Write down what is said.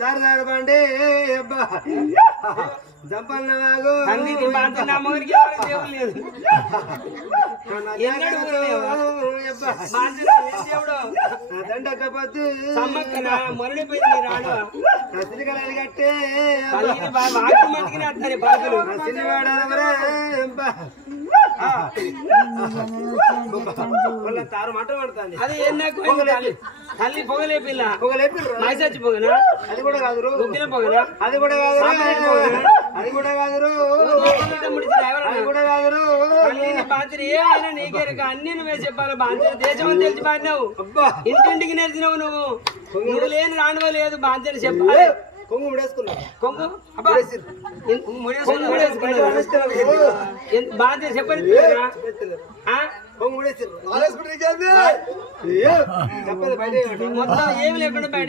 sir బండి జంపన్న వాగు దండకపోతు మొరడిపోయింది రాడు కత్తిరికలు కట్టే తారు మాట పడుతుంది అది తల్లి పొగలేపిల్ల మైసచ్చి పొగనా అది కూడా కాదు గుగ్గిన పొగనా అది కూడా కాదు అది కూడా కాదు అది కూడా కాదు బాధ్యత ఏమైనా నీకే అన్ని నువ్వే చెప్పాలి బాధ్యత దేశం అని తెలిసి పాడినావు ఇంటింటికి నేర్చినావు నువ్వు లేని రానువో లేదు బాధ్యత చెప్పాలి కొంగు ముడేసుకున్నా కొంగు బాధ్యత చెప్పండి కొంగు ముడేసి మొత్తం ఏమి లేకుండా బయట